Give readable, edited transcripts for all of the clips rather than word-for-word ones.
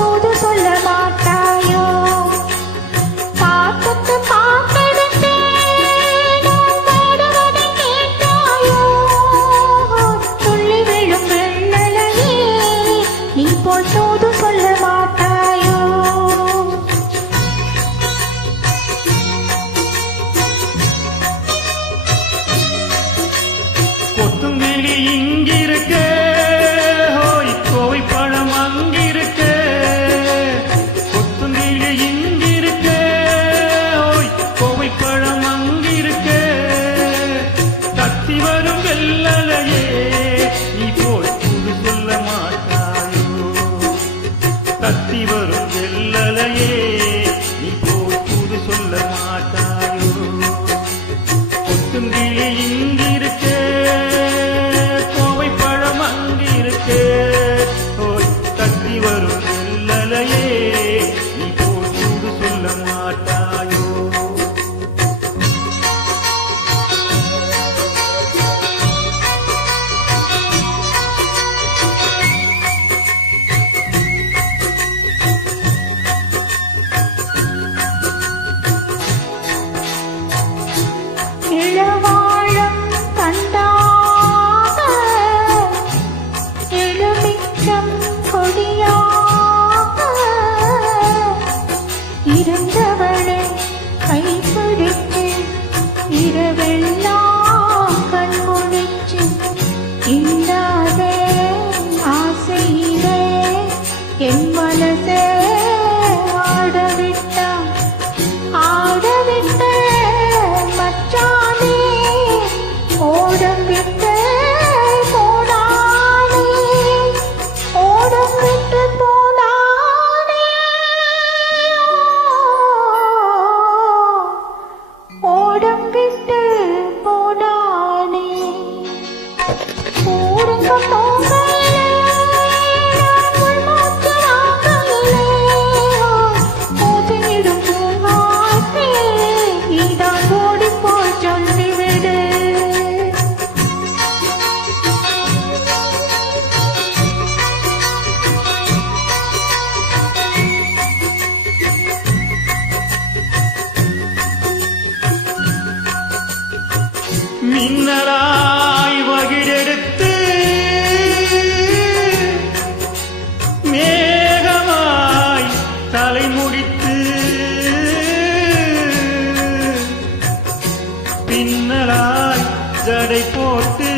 தூது சொல்ல மாட்டாயோ? பாட்டுக்கு பாட்டெடுத்து பாடுவதை கேட்டாயோ? துள்ளி விழும் வெள்ளலையே நீ போல் தூது சொல்ல மாட்டாயோ? கொத்துங்கிளி இங்கிருக்க, ஹோய் கோவை பழம் அங்கிருக்க. கொத்துங்கிளி இங்கிருக்க, ஹோய் கோவை பழம் அங்கிருக்க. தத்தி வரும் வெள்ளலையே நீ போய் தூது சொல்ல மாட்டாயோ? தத்தி வரும் வெள்ளலையே நீ போய் தூது சொல்ல மாட்டாயோ? கொத்துங்கிளி இங்கிருக்க, கோவை பழம் அங்கிருக்க. ஓய் தத்தி வரும் வெள்ளலையே நீ போய் தூது சொல்ல மாட்டாயோ? இளவாழம் கண்டாக எழுமிச்சம் கொடியாக இருந்தவளை கைப்பிடித்து இரவெல்லாம் கண்முழிச்சு இல்லாதே ஆசையிலே என் மனசே ஆடவிட்டா ஆடவிட்ட மச்சானே ஓடம் விட்டு போனானே ஓடம் விட்டு போனானே ஓடம் விட்டு போனானே ஊருங்க போகையிலே உள்மூச்சு வாங்கையிலே ஊதிடும் பூங்காற்றே நீதான் ஓடிப்போய் சொல்லிவிடு. மின்னலாய் வகிடெடுத்து மேகமாய் தலை முடித்து பின்னலாய் ஜடை போட்டு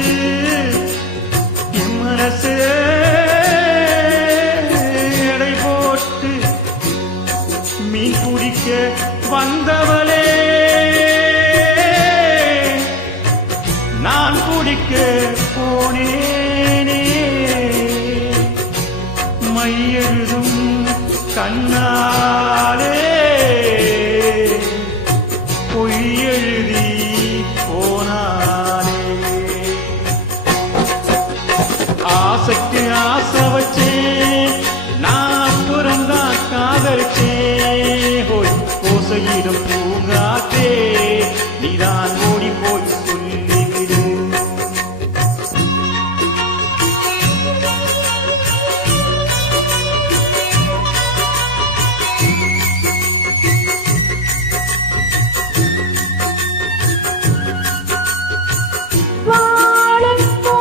என் மனசே எடை போட்டு மீன் பிடிக்க வந்தவளே நான் பிடிக்க போனேனே மையெழுதும் கண்ணாலே பொய்யெழுதி போனானே. ஆசைக்கு ஆசை வச்சே நான் புறந்தா காதலிச்சே போய் ஓசையிடும் பூங்காத்தே நீதான் ஓடி போய் சொல்லிவிடு. வாழைப்பூ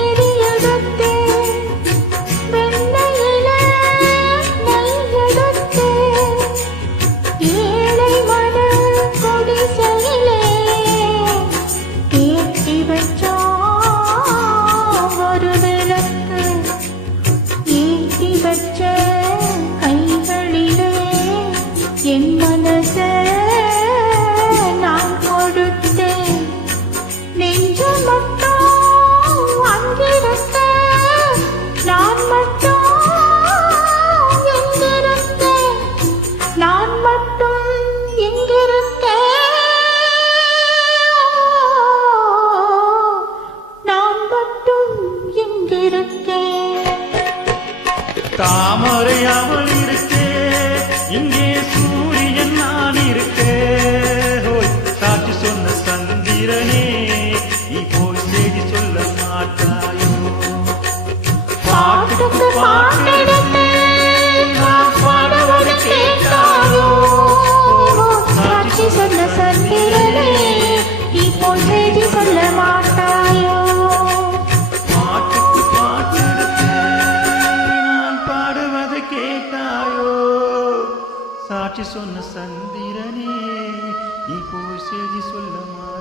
எரியெடுத்து வெண்ணையிலே நெய்யெடுத்து ஏழை மன கொடிசையிலே ஏற்றி வச்சான் ஒரு விளக்கு. ஏற்றி வச்ச கைகளிலே என் மனசே நான் கொடுத்தேன். நெஞ்சு மட்டும் அங்கிருக்க நான் மட்டும் எங்கிருக்க நான் மட்டும் எங்கிருக்க நான் மட்டும் எங்கிருக்க. தாமரை அவள் இருக்கே இங்கே சூரியன் நான் இருக்கே. ஹோய் சாட்சி சொன்ன சந்திரனே நீ போய் செய்தி சொல்ல மாட்டாயோ? பாட்டுக்கு பாட்டெடுத்து சாட்சி சொன்ன சந்திரனே நீ போய் செய்தி சொல்ல மாட்டாயா?